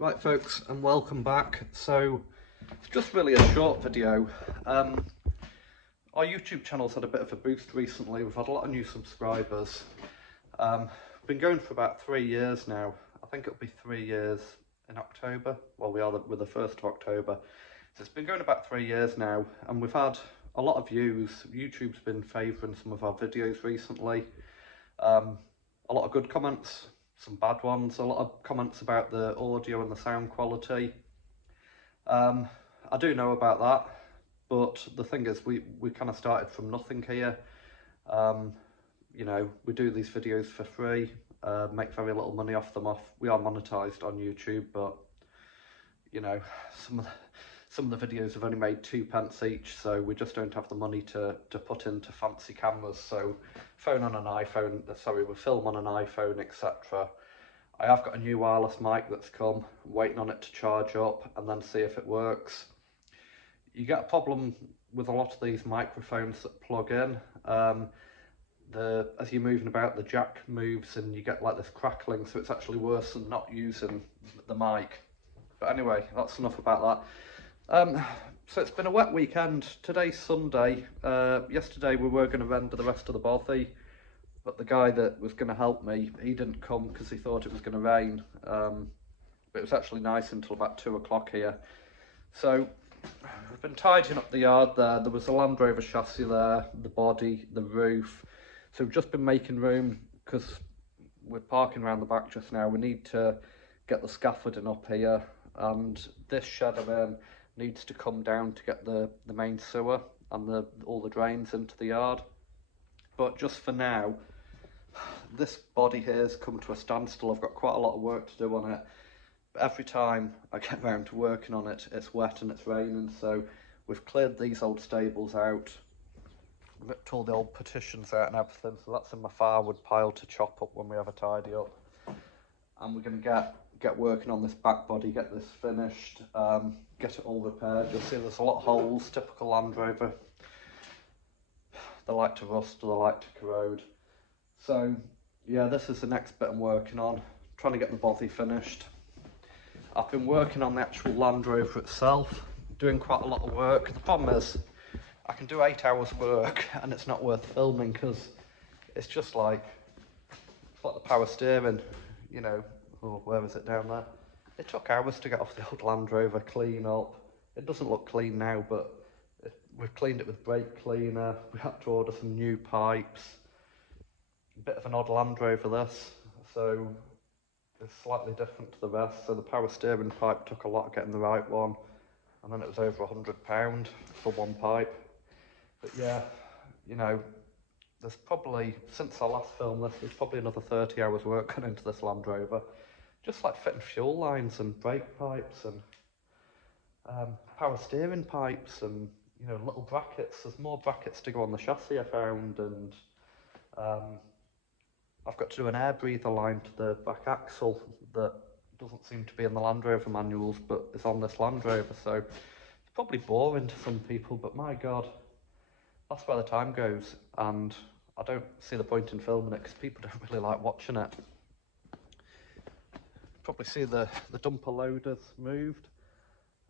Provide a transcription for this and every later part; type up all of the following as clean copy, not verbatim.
Right folks, and welcome back. So it's just really a short video. Our YouTube channel's had a bit of a boost recently. We've had a lot of new subscribers. Been going for about 3 years now. I think it'll be 3 years in October. Well, we're the 1st of October. So it's been going about 3 years now, and we've had a lot of views. YouTube's been favouring some of our videos recently. A lot of good comments, some bad ones, a lot of comments about the audio and the sound quality. I do know about that, but the thing is we kind of started from nothing here. You know, we do these videos for free, make very little money off them. We are monetized on YouTube, but you know, some of the videos have only made 2p each, so we just don't have the money to put into fancy cameras. So phone on an iPhone, sorry, we film on an iPhone, etc. I have got a new wireless mic that's come, I'm waiting on it to charge up and then see if it works. You get a problem with a lot of these microphones that plug in. As you're moving about, the jack moves and you get like this crackling, so it's actually worse than not using the mic. But anyway, that's enough about that. So it's been a wet weekend. Today's Sunday. Yesterday we were going to render the rest of the bothy, but the guy that was going to help me, he didn't come because he thought it was going to rain. But it was actually nice until about 2 o'clock here. So I've been tidying up the yard there. There was a Land Rover chassis there, the body, the roof. So we've just been making room because we're parking around the back just now. We need to get the scaffolding up here, and this shed I'm in needs to come down to get the main sewer and all the drains into the yard. But just for now, this body here has come to a standstill. I've got quite a lot of work to do on it. But every time I get around to working on it, it's wet and it's raining. So we've cleared these old stables out, ripped all the old partitions out and everything. So that's in my firewood pile to chop up when we have a tidy up. And we're going to get working on this back body, get this finished, get it all repaired. You'll see there's a lot of holes, typical Land Rover. They like to rust, or they like to corrode. So yeah, this is the next bit I'm working on, trying to get the bothy finished. I've been working on the actual Land Rover itself, doing quite a lot of work. The problem is I can do 8 hours work and it's not worth filming because it's just like, it's like the power steering, you know. Oh, where is it down there? It took hours to get off the old Land Rover, clean up. It doesn't look clean now, but we've cleaned it with brake cleaner. We had to order some new pipes. A bit of an odd Land Rover this, so it's slightly different to the rest. So the power steering pipe took a lot getting the right one, and then it was over £100 for one pipe. But yeah, you know, there's probably, since I last filmed this, there's probably another 30 hours work gone into this Land Rover. Just like fitting fuel lines and brake pipes and power steering pipes and, you know, little brackets. There's more brackets to go on the chassis I found, and I've got to do an air breather line to the back axle that doesn't seem to be in the Land Rover manuals, but is on this Land Rover. So it's probably boring to some people, but my God, that's where the time goes, and I don't see the point in filming it because people don't really like watching it. Probably see the dumper loaders moved.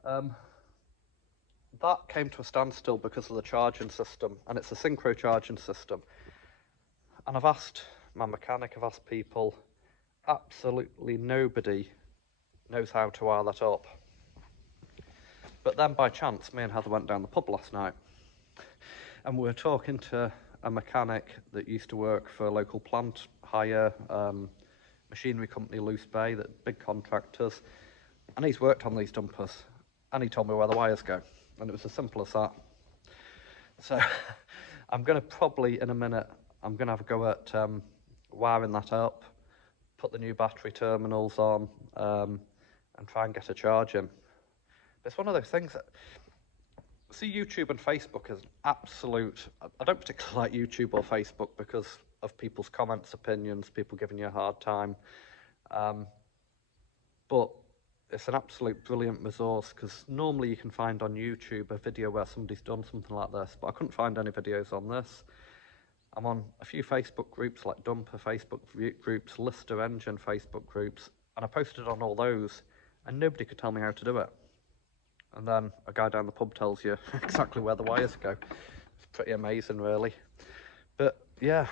That came to a standstill because of the charging system, and it's a synchro charging system. And I've asked my mechanic, I've asked people, absolutely nobody knows how to wire that up. But then by chance, me and Heather went down the pub last night, and we were talking to a mechanic that used to work for a local plant hire machinery company, Loose Bay, that big contractors, and he's worked on these dumpers, and he told me where the wires go, and it was as simple as that. So I'm going to probably, in a minute, I'm going to have a go at wiring that up, put the new battery terminals on, and try and get a charge in. But it's one of those things that, see, YouTube and Facebook is absolute, I don't particularly like YouTube or Facebook because of people's comments, opinions, people giving you a hard time. But it's an absolute brilliant resource because normally you can find on YouTube a video where somebody's done something like this, but I couldn't find any videos on this. I'm on a few Facebook groups like Dumper Facebook groups, Lister Engine Facebook groups, and I posted on all those, and nobody could tell me how to do it. And then a guy down the pub tells you exactly where the wires go. It's pretty amazing, really. But yeah,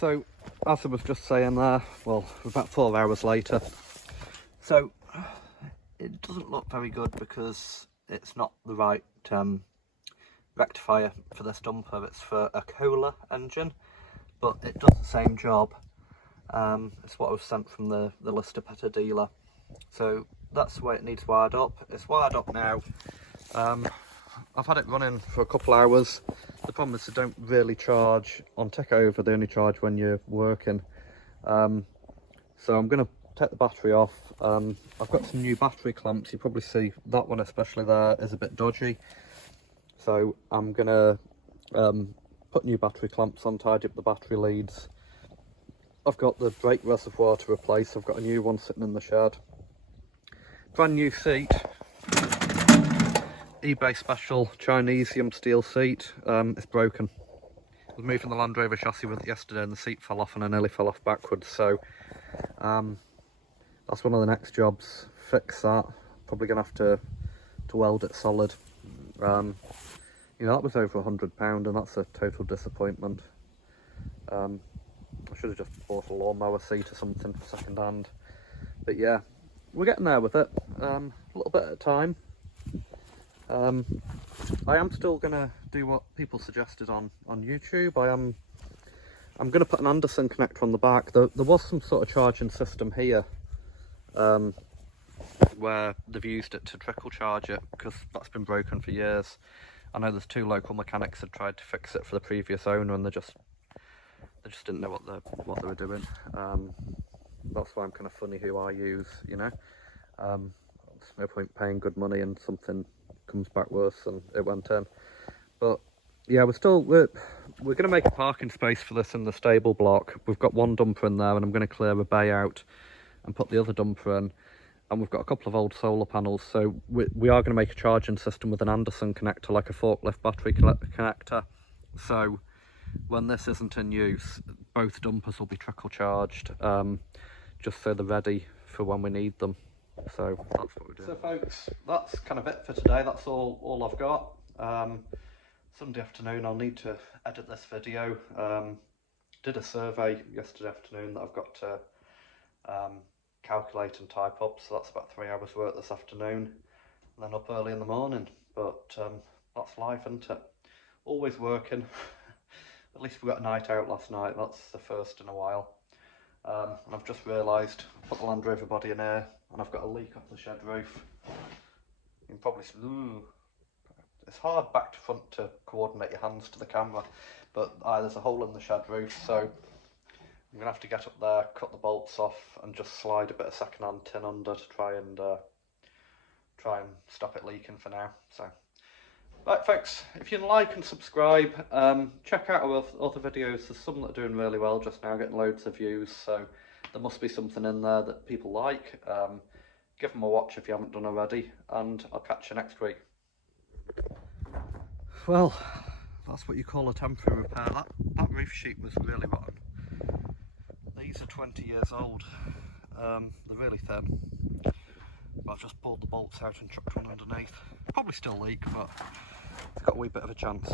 so as I was just saying there, well, about 4 hours later, so it doesn't look very good because it's not the right rectifier for this dumper. It's for a Kohler engine, but it does the same job. It's what I was sent from the Lister Petter dealer. So that's the way it needs wired up. It's wired up now. I've had it running for a couple hours. The problem is they don't really charge on takeover, they only charge when you're working. So I'm going to take the battery off. I've got some new battery clamps. You probably see that one especially there is a bit dodgy. So I'm going to put new battery clamps on, tidy up the battery leads. I've got the brake reservoir to replace. I've got a new one sitting in the shed. Brand new seat. eBay special Chinesium steel seat. It's broken. I was moving the Land Rover chassis with it yesterday and the seat fell off and I nearly fell off backwards. So that's one of the next jobs. Fix that. Probably gonna have to weld it solid. You know, that was over £100 and that's a total disappointment. I should have just bought a lawnmower seat or something second hand. But yeah, we're getting there with it. A little bit at a time. I am still gonna do what people suggested on YouTube. I'm gonna put an Anderson connector on the back. There was some sort of charging system here, where they've used it to trickle charge it because that's been broken for years. I know there's 2 local mechanics that tried to fix it for the previous owner and they just didn't know what they were doing. That's why I'm kind of funny who I use, you know. There's no point paying good money and something comes back worse than it went in. But yeah, we're going to make a parking space for this in the stable block. We've got one dumper in there and I'm going to clear a bay out and put the other dumper in. And we've got a couple of old solar panels, so we are going to make a charging system with an Anderson connector, like a forklift battery connector. So when this isn't in use, both dumpers will be trickle charged, just so they're ready for when we need them. So that's what we're doing. So folks, that's kind of it for today. That's all I've got. Sunday afternoon I'll need to edit this video. Did a survey yesterday afternoon that I've got to calculate and type up, so that's about 3 hours work this afternoon, and then up early in the morning. But that's life, isn't it? Always working. At least we got a night out last night. That's the first in a while. And I've just realised I put the Land Rover body in here and I've got a leak up the shed roof. You can probably see, it's hard back to front to coordinate your hands to the camera, but there's a hole in the shed roof, so I'm gonna have to get up there, cut the bolts off and just slide a bit of second-hand tin under to try and stop it leaking for now. So right folks, if you like and subscribe, check out our other videos. There's some that are doing really well just now, getting loads of views, so there must be something in there that people like. Give them a watch if you haven't done already, and I'll catch you next week. Well, that's what you call a temporary repair. That roof sheet was really rotten. These are 20 years old. They're really thin. But I've just pulled the bolts out and chucked one underneath. Probably still leak, but it's got a wee bit of a chance.